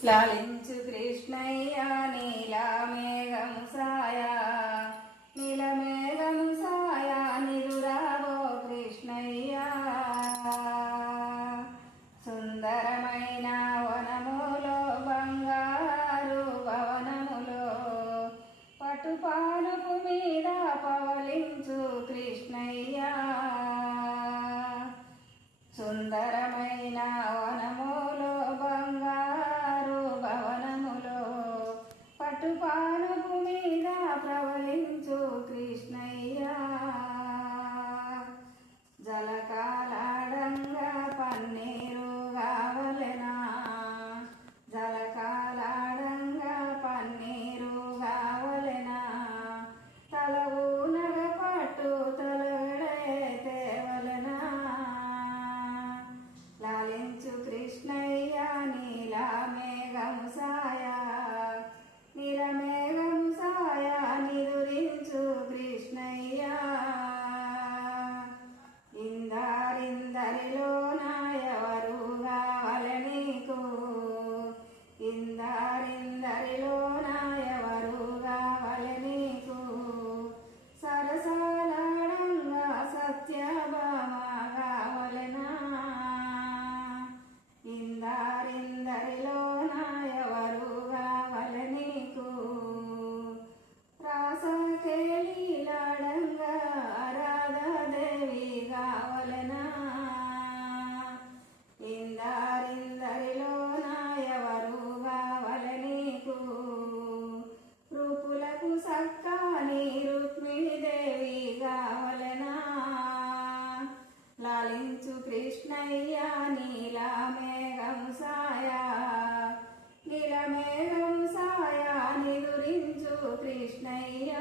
లాలించు కృష్ణయ్య నీలమేఘం సాయ నీలమేఘం సాయ నిదురావో కృష్ణయ్య సుందరమైన వనములో బంగారు భవనములో పటుపానుపు మీద పవలించు కృష్ణయ్య సుందరమైన వనములో బంగారు భవనములో పటుపానుపు మీద ప్రవలించు కృష్ణయ్య జలకాలాడంగా పన్నీరు కావలెనా జలకాలాడంగా పన్నీరు కావలెనా తలవు నగ పట్టు తలగడే తేవలెనా లాలించు కృష్ణయ్య నీలమేఘం సాయ నీలమేఘం సాయ నిదురించు కృష్ణయ్య ఇందారిందరిలోన ఎవరు కావాలి నీకు ఇందారిందరిలోన ఎవరు కావాలి నీకు సరసాలాడంగా సత్యభామ కావలెనా ఇందారిందరిలోన ఎవరు కావాలి నీకు రాసకేలీలాడంగా రాధాదేవి కావలెనా ఇందారిందరిలోన ఎవరు కావాలి నీకు రూపులకు సక్కాని రుక్మిణీదేవి కావలెనా లాలించు కృష్ణయ్య నీలమేఘం సాయ నీలమేఘం సాయ నిదురించు కృష్ణయ్య